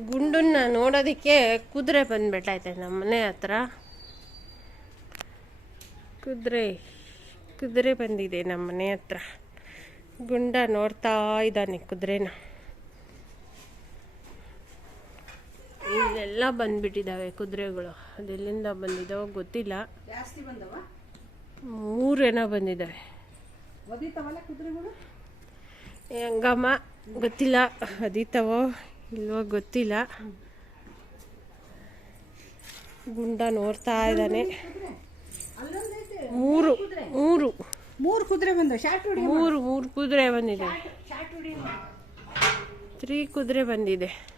ಗುಂಡನ್ನ ನೋಡೋದಕ್ಕೆ ಕುದುರೆ ಬಂದ್ಬಿಟ್ಟೈತೆ ನಮ್ಮ ಮನೆ ಹತ್ರ. ಕುದುರೆ ಕುದುರೆ ಬಂದಿದೆ ನಮ್ಮ ಮನೆ ಹತ್ರ. ಗುಂಡ ನೋಡ್ತಾ ಇದ್ದಾನೆ ಕುದುರೆನ. ಇಲ್ಲೆಲ್ಲ ಬಂದ್ಬಿಟ್ಟಿದ್ದಾವೆ ಕುದುರೆಗಳು. ಅದೆಲ್ಲಿಂದ ಬಂದಿದ್ದಾವೋ ಗೊತ್ತಿಲ್ಲ. ಮೂರೇನೋ ಬಂದಿದ್ದಾವೆ. ಹೆಂಗಮ್ಮ ಗೊತ್ತಿಲ್ಲ. ಅದಿತಾವೋ ಇಲ್ವೋ ಗೊತ್ತಿಲ್ಲ. ಗುಂಡ ನೋಡ್ತಾ ಇದ್ದಾನೆ. ಮೂರು ಮೂರು. ಮೂರು ಕುದುರೆ ಬಂದ ಮೂರು ಮೂರು ಕುದುರೆ ಬಂದಿದೆ. ತ್ರೀ ಕುದುರೆ ಬಂದಿದೆ.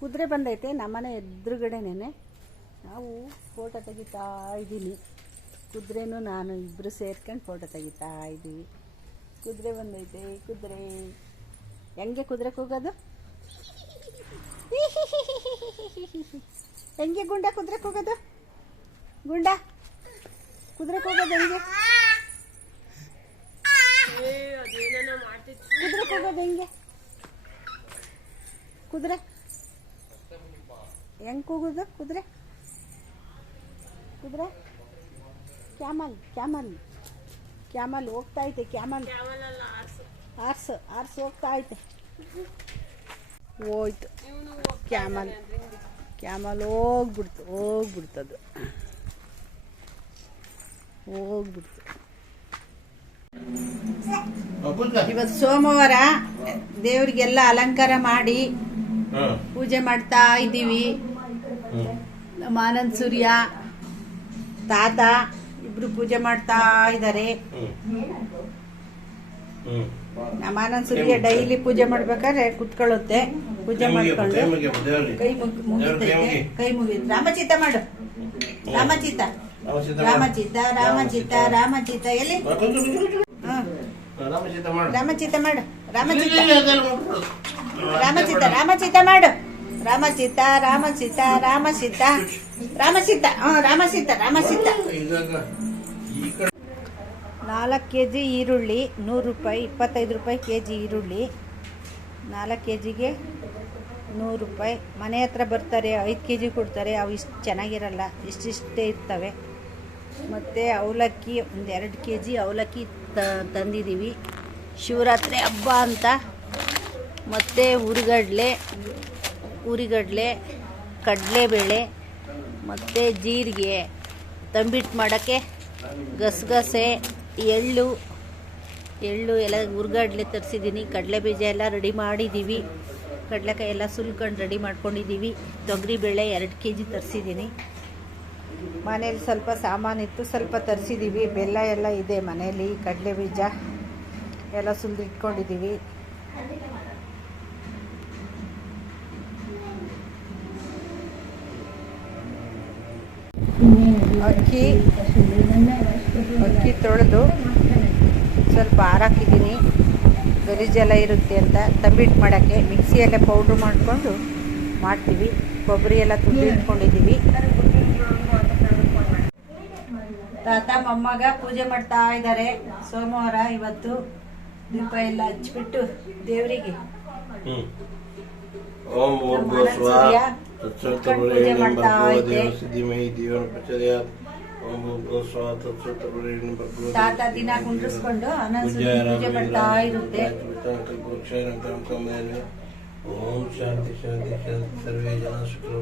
ಕುದುರೆ ಬಂದೈತೆ ನಮ್ಮನೆ ಎದುರುಗಡೆನೇನೆ. ನಾವು ಫೋಟೋ ತೆಗಿತಾ ಇದ್ದೀನಿ. ಕುದುರೆನೂ ನಾನು ಇಬ್ಬರು ಸೇರ್ಕೊಂಡು ಫೋಟೋ ತೆಗಿತಾ ಇದ್ದೀವಿ. ಕುದುರೆ ಬಂದೈತೆ, ಕುದುರೆ. ಹೆಂಗೆ ಕುದುರೆ ಕೂಗೋದು ಹೆಂಗೆ ಗುಂಡ ಕುದುರೆ ಕೂಗೋದು ಗುಂಡ? ಕುದುರೆ ಕೂಗೋದು ಹೆಂಗೆ? ಕುದುರೆ ಕೂಗೋದು ಹೆಂಗೆ? ಕುದುರೆ? ಹೆಂಗ್ ಕೂಗುದು ಕುದುರೆ? ಕುದುರೆ? Camel camel. ಕ್ಯಾಮಲ್ ಹೋಗ್ತಾ ಐತೆ ಕ್ಯಾಮಲ್. ಆರ್ಸ್. ಆರ್ಸ್ ಹೋಗ್ತಾ ಐತೆ. ಹೋಯ್ತು. ಕ್ಯಾಮಲ್. ಕ್ಯಾಮಲ್ ಹೋಗ್ಬಿಡ್ತು ಹೋಗ್ಬಿಡ್ತದು. ಹೋಗ್ಬಿಡ್ತು ಇವತ್ತು ಸೋಮವಾರ ದೇವರಿಗೆಲ್ಲ ಅಲಂಕಾರ ಮಾಡಿ ಪೂಜೆ ಮಾಡ್ತಾ ಇದ್ದೀವಿ. ನಮ್ಮ ಆನಂದ್ ಸೂರ್ಯ ತಾತ ಇಬ್ರು ಪೂಜೆ ಮಾಡ್ತಾ ಇದ್ದಾರೆ. ನಮ್ಮ ಆನಂದ್ ಸೂರ್ಯ ಡೈಲಿ ಪೂಜೆ ಮಾಡ್ಬೇಕಾದ್ರೆ ಕುತ್ಕೊಳ್ಳುತ್ತೆ. ಪೂಜೆ ಮಾಡ್ಕೊಂಡು ಕೈ ಮುಗಿ ಮುಗಿತೈತೆ ಕೈ ಮುಗಿ ರಾಮಚಿತ್ತ ಮಾಡು. ರಾಮಚಿತ್ತ ರಾಮಚಿತ್ತ ರಾಮಚಿತ್ತ ರಾಮಚಿತ್ತ ಎಲ್ಲಿ? ರಾಮಚಿತ್ತ ಮಾಡು. ರಾಮಚಿತ್ತ ರಾಮಚಿತ್ತ ರಾಮಚಿತ್ತ ಮಾಡು. ರಾಮಚಿತ್ತ ರಾಮಚಿತ್ತ ರಾಮಚಿತ್ತ ರಾಮಚಿತ್ತ ಹ್ಞೂ ರಾಮಚಿತ್ತ ರಾಮಚಿತ್ತ ನಾಲ್ಕು ಕೆ ಜಿ ಈರುಳ್ಳಿ ನೂರು ರೂಪಾಯಿ ಇಪ್ಪತ್ತೈದು ರೂಪಾಯಿ ಕೆ ಜಿ ಈರುಳ್ಳಿ. ನಾಲ್ಕು ಕೆ ಜಿಗೆ ನೂರು ರೂಪಾಯಿ. ಮನೆ ಹತ್ರ ಬರ್ತಾರೆ ಐದು ಕೆ ಜಿ ಕೊಡ್ತಾರೆ ಅವು ಇಷ್ಟು ಚೆನ್ನಾಗಿರಲ್ಲ ಇಷ್ಟಿಷ್ಟೇ ಇರ್ತವೆ. ಮತ್ತು ಅವಲಕ್ಕಿ, ಒಂದು ಎರಡು ಕೆ ಜಿ ಅವಲಕ್ಕಿ ತಂದಿದ್ದೀವಿ ಶಿವರಾತ್ರಿ ಹಬ್ಬ ಅಂತ. ಮತ್ತು ಹುರಿಗಡ್ಲೆ ಹುರಿಗಡ್ಲೆ ಕಡಲೆಬೇಳೆ, ಮತ್ತು ಜೀರಿಗೆ. ತಂಬಿಟ್ಟು ಮಾಡೋಕ್ಕೆ ಗಸಗಸೆ, ಎಳ್ಳು ಎಳ್ಳು ಎಲ್ಲ ಹುರಿಗಡ್ಲೆ ತರಿಸಿದ್ದೀನಿ. ಕಡಲೆ ಬೀಜ ಎಲ್ಲ ರೆಡಿ ಮಾಡಿದ್ದೀವಿ ಕಡಲೆಕಾಯಿ ಎಲ್ಲ ಸುಲ್ಕೊಂಡು ರೆಡಿ ಮಾಡ್ಕೊಂಡಿದ್ದೀವಿ ತೊಗರಿಬೇಳೆ ಎರಡು ಕೆ ಜಿ ತರಿಸಿದ್ದೀನಿ. ಮನೇಲಿ ಸ್ವಲ್ಪ ಸಾಮಾನಿತ್ತು ಸ್ವಲ್ಪ ತರಿಸಿದ್ದೀವಿ ಬೆಲ್ಲ ಎಲ್ಲ ಇದೆ ಮನೇಲಿ, ಕಡಲೆ ಬೀಜ ಎಲ್ಲ ಸುಲಿದು ಇಟ್ಕೊಂಡಿದ್ದೀವಿ ಅಕ್ಕಿ ಅಕ್ಕಿ ತೊಳೆದು ಸ್ವಲ್ಪ ಹಾರಾಕಿದ್ದೀನಿ ಗಲೀಜೆಲ್ಲ ಇರುತ್ತೆ ಅಂತ. ತಂಬಿಟ್ಟು ಮಾಡೋಕ್ಕೆ ಮಿಕ್ಸಿಯಲ್ಲೇ ಪೌಡ್ರ್ ಮಾಡಿಕೊಂಡು ಮಾಡ್ತೀವಿ. ಕೊಬ್ಬರಿ ಎಲ್ಲ ತುಂಬಿ ಇಟ್ಕೊಂಡಿದ್ದೀವಿ ತಾತ ಮೊಮ್ಮಗ ಪೂಜೆ ಮಾಡ್ತಾ ಇದ್ದಾರೆ. ಸೋಮವಾರ ಇವತ್ತು ದೀಪ ಎಲ್ಲ ಹಚ್ಬಿಟ್ಟು ದೇವರಿಗೆ. ಓಂ ತತ್ಸವಿತುರ್ವರೆಣ್ಯಂ ಮಾಡ್ತಾ ತಾತ ದಿನ ಕುಂಡ್ರಿಸ್ಕೊಂಡು ಅನಂತ ಪೂಜೆ ಮಾಡ್ತಾ ಇರುತ್ತೆ. ಓಂ ಶಾಂತಿ ಶಾಂತಿ ಶಾಂತಿ. ಸರ್ವೇ ಜನ ಸುಖಿನೋ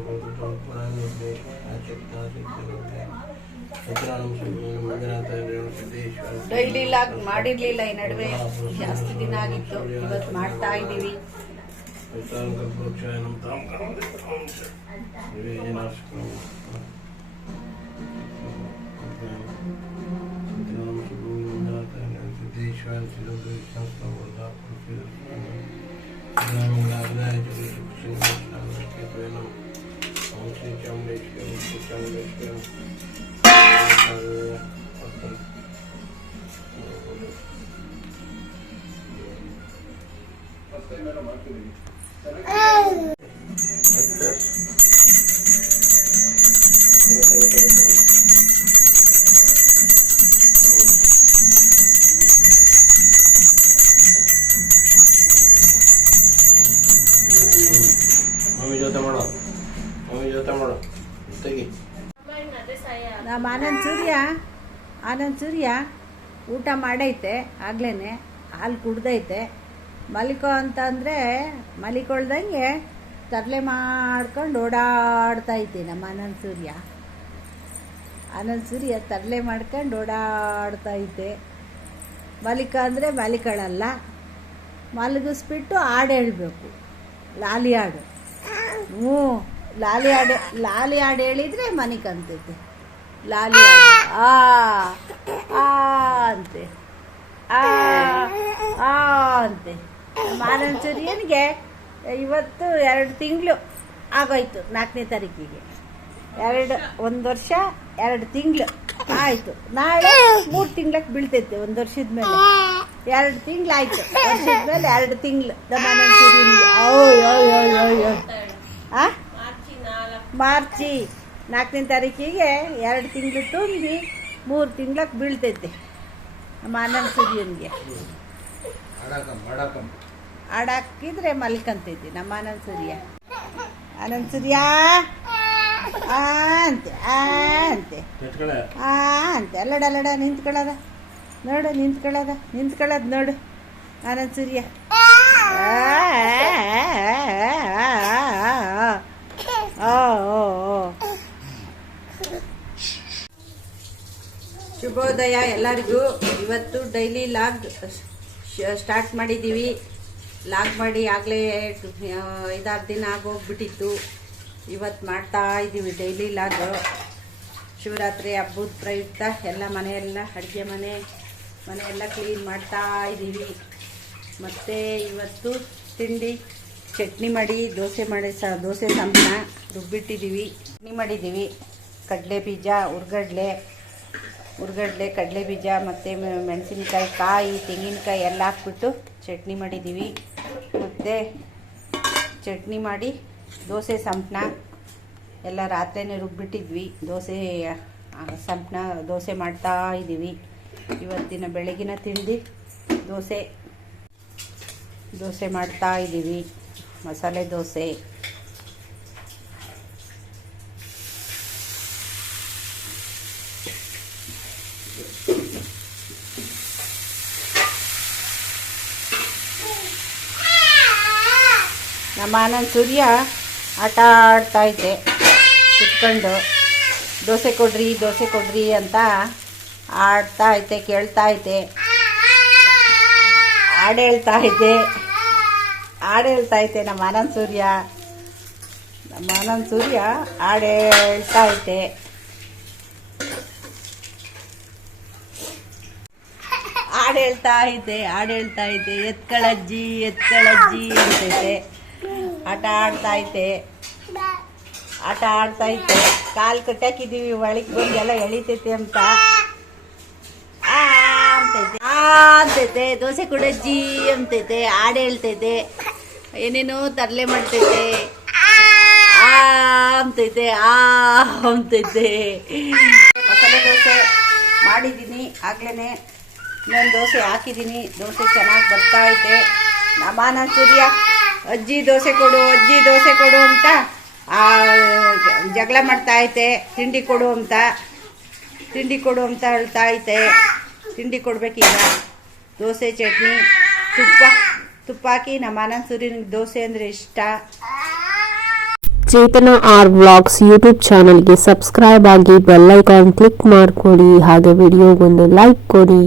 ಭವಂತು ಪುರಾಣೇ ಆಚಕ್ತಾ ಸಿದ್ಧತೆ ಸತ್ಯನಾರಾಯಣ ಸ್ವಾಮಿ ಮಂಜುನಾಥ ರೇಣು ಸಿದ್ದೇಶ್ವರ ಡೈಲಿ ಲಾಗ್ ಮಾಡಿರ್ಲಿಲ್ಲ ಈ ನಡುವೆ. ಜಾಸ್ತಿ ದಿನ ಆಗಿತ್ತು. ಇವತ್ತು ಮಾಡ್ತಾ ಇದ್ದೀವಿ. ವಿಚಾರಕಲ್ಪವೃಕ್ಷಾಯ ನಮಃ ಮಮ್ಮಿ ಜೊತೆ ಮಾಡೋ. ಮಮ್ಮಿ ಜೊತೆ ಮಾಡೋ. ತೆಗಿ. ನಮ್ಮ ಆನಂದ್ ಸೂರ್ಯ ಆನಂದ್ ಸೂರ್ಯ, ಊಟ ಮಾಡೈತೆ ಆಗ್ಲೇ ಹಾಲು ಕುಡ್ದೈತೆ. ಮಲಿಕೋ ಅಂತಂದರೆ ಮಲಿಕೊಳ್ದಂಗೆ ತರಲೆ ಮಾಡ್ಕೊಂಡು ಓಡಾಡ್ತಾ ಇದ್ದೆ ನಮ್ಮ ಅನಂತ ಸೂರ್ಯ. ಅನಂತ ಸೂರ್ಯ ತರಲೆ ಮಾಡ್ಕೊಂಡು ಓಡಾಡ್ತಾ ಇದ್ದೆ. ಮಲಿಕ ಅಂದರೆ ಮಲಿಕಳಲ್ಲ. ಮಲಗಿಸ್ಬಿಟ್ಟು ಹಾಡು ಹೇಳಬೇಕು. ಲಾಲಿ ಹಾಡು. ಹ್ಞೂ, ಲಾಲಿ ಹಾಡು ಲಾಲಿ ಹಾಡು ಹೇಳಿದರೆ ಮನೆ ಅಂತೈತೆ ಲಾಲಿ ಹಾಡು. ಆ ಅಂತೆ. ಆ ಅಂತೆ. ಆನಂದ್ ಇವತ್ತು ಎರಡು ತಿಂಗಳು ಆಗೋಯ್ತು ನಾಲ್ಕನೇ ತಾರೀಕಿಗೆ. ಎರಡು ಒಂದು ವರ್ಷ ಎರಡು ತಿಂಗಳು ಆಯಿತು. ನಾಳೆ ಮೂರು ತಿಂಗ್ಳಕ್ಕೆ ಬೀಳ್ತೈತೆ ಒಂದು ವರ್ಷದ ಮೇಲೆ. ಎರಡು ತಿಂಗಳಾಯ್ತು ವರ್ಷದ ಮೇಲೆ ಎರಡು ತಿಂಗಳು ಆ? ಮಾರ್ಚಿ ನಾಲ್ಕನೇ ತಾರೀಕಿಗೆ ಎರಡು ತಿಂಗಳು ತುಂಬಿ ಮೂರು ತಿಂಗ್ಳಕ್ಕೆ ಬೀಳ್ತೈತೆ ಸೂರ್ಯನಿಗೆ ಹಾಡಾಕಿದ್ರೆ ಮಲ್ಕಂತೈತಿ ನಮ್ಮ ಆನಂದ್ ಸೂರ್ಯ ಆನಂದ್ ಸೂರ್ಯ ಆ ಅಂತೆ ಆ ಅಂತೆ ಆ ಅಂತೆ ಅಲ್ಲಡ ಅಲ್ಲಡ ನಿಂತ್ಕೊಳ್ಳೋದ ನೋಡು ನಿಂತ್ಕೊಳ್ಳೋದ ನಿಂತ್ಕೊಳ್ಳೋದು ನೋಡು ಆನಂದ್ ಸೂರ್ಯ. ಶುಭೋದಯ ಎಲ್ಲರಿಗೂ ಇವತ್ತು ಡೈಲಿ ಲಾಗ್ ಸ್ಟಾರ್ಟ್ ಮಾಡಿದ್ದೀವಿ. ಲಾಗ್ ಮಾಡಿ ಆಗಲೇ ಐದಾರು ದಿನ ಆಗೋಗ್ಬಿಟ್ಟಿತ್ತು. ಇವತ್ತು ಮಾಡ್ತಾ ಇದ್ದೀವಿ ಡೈಲಿ ಲಾಗ್. ಶಿವರಾತ್ರಿ ಹಬ್ಬದ ಪ್ರಯುಕ್ತ, ಎಲ್ಲ ಮನೆಯೆಲ್ಲ, ಅಡುಗೆ ಮನೆ, ಮನೆಯೆಲ್ಲ ಕ್ಲೀನ್ ಮಾಡ್ತಾ ಇದ್ದೀವಿ. ಮತ್ತು ಇವತ್ತು ತಿಂಡಿ, ಚಟ್ನಿ ಮಾಡಿ, ದೋಸೆ ಮಾಡಿ, ಸ, ದೋಸೆ ಸಾಂಬಾರ ರುಬ್ಬಿಟ್ಟಿದ್ದೀವಿ. ಚಟ್ನಿ ಮಾಡಿದ್ದೀವಿ. ಕಡಲೆ ಬೀಜ, ಹುರ್ಗಡ್ಲೆ ಹುರ್ಗಡ್ಲೆ ಕಡಲೆ ಬೀಜ ಮತ್ತು ಮೆಣಸಿನ್ಕಾಯಿ, ಕಾಯಿ, ತೆಂಗಿನಕಾಯಿ ಎಲ್ಲ ಹಾಕ್ಬಿಟ್ಟು ಚಟ್ನಿ ಮಾಡಿದ್ದೀವಿ ಮತ್ತು ಚಟ್ನಿ ಮಾಡಿ ದೋಸೆ ಸಂಪಣ ಎಲ್ಲ ರಾತ್ರಿನೇ ರುಬ್ಬಿಟ್ಟಿದ್ವಿ. ದೋಸೆ ಸಂಪ್ನ ದೋಸೆ ಮಾಡ್ತಾ ಇದ್ದೀವಿ ಇವತ್ತಿನ ಬೆಳಗಿನ ತಿಂಡಿ ದೋಸೆ. ದೋಸೆ ಮಾಡ್ತಾ ಇದ್ದೀವಿ ಮಸಾಲೆ ದೋಸೆ. ನಮ್ಮ ಆನಂದ್ ಸೂರ್ಯ ಆಟ ಆಡ್ತಾ ಇದ್ದೆ. ಕುತ್ಕೊಂಡು ದೋಸೆ ಕೊಡ್ರಿ ದೋಸೆ ಕೊಡ್ರಿ ಅಂತ ಆಡ್ತಾ ಐತೆ ಕೇಳ್ತಾ ಐತೆ ಹಾಡು ಹೇಳ್ತಾ ಐತೆ ಹಾಡು ಹೇಳ್ತಾ ಐತೆ ನಮ್ಮ ಆನಂದ್ ಸೂರ್ಯ. ನಮ್ಮ ಆನಂದ್ ಸೂರ್ಯ ಹಾಡು ಹೇಳ್ತಾ ಐತೆ ಹಾಡು ಹೇಳ್ತಾ ಐತೆ ಹಾಡು ಹೇಳ್ತಾ ಐತೆ ಎತ್ಕಳಜ್ಜಿ ಎತ್ಕಳಜ್ಜಿ ಅಂತೈತೆ ಆಟ ಆಡ್ತಾ ಐತೆ ಆಟ ಆಡ್ತಾ ಐತೆ ಕಾಲು ಕಟ್ಟಾಕಿದ್ದೀವಿ, ಒಳಗೆ ಬಂದು ಎಲ್ಲ ಎಳಿತೈತೆ ಅಂತ. ಅಂತೈತೆ ಆ ಅಂತೈತೆ ದೋಸೆ ಕೊಡಜ್ಜಿ ಅಂತೈತೆ ಹಾಡು ಹೇಳ್ತೈತೆ ಏನೇನೋ ತರಲೆ ಮಾಡ್ತೈತೆ ಆ ಅಂತೈತೆ ಆ ಅಂತೈತೆ ಮಸಾಲೆ ದೋಸೆ ಮಾಡಿದ್ದೀನಿ ಆಗ್ಲೇ ಇನ್ನೊಂದು ದೋಸೆ ಹಾಕಿದ್ದೀನಿ. ದೋಸೆ ಚೆನ್ನಾಗಿ ಬರ್ತಾ ಐತೆ ನಮಾನ ಸೂರ್ಯ ಅಜ್ಜಿ ದೋಸೆ ಕೊಡು, ಅಜ್ಜಿ ದೋಸೆ ಕೊಡು ಅಂತ ಜಗಳ ಮಾಡ್ತಾ ಐತೆ ತಿಂಡಿ ಕೊಡು ಅಂತ. ತಿಂಡಿ ಕೊಡು ಅಂತ ಹೇಳ್ತಾ ಐತೆ ತಿಂಡಿ ಕೊಡ್ಬೇಕೀಗ. ದೋಸೆ ಚಟ್ನಿ, ತುಪ್ಪ. ತುಪ್ಪ ಹಾಕಿ ನಮ್ಮ ಆನಂದ್ ಸೂರ್ಯನಿಗೆ ದೋಸೆ ಅಂದರೆ ಇಷ್ಟ. ಚೇತನ ಆರ್ ಬ್ಲಾಗ್ಸ್ ಯೂಟ್ಯೂಬ್ ಚಾನಲ್ಗೆ ಸಬ್ಸ್ಕ್ರೈಬ್ ಆಗಿ ಬೆಲ್ ಐಕಾನ್ ಕ್ಲಿಕ್ ಮಾಡ್ಕೊಡಿ. ಹಾಗೆ ವಿಡಿಯೋಗೊಂದು ಲೈಕ್ ಕೊಡಿ.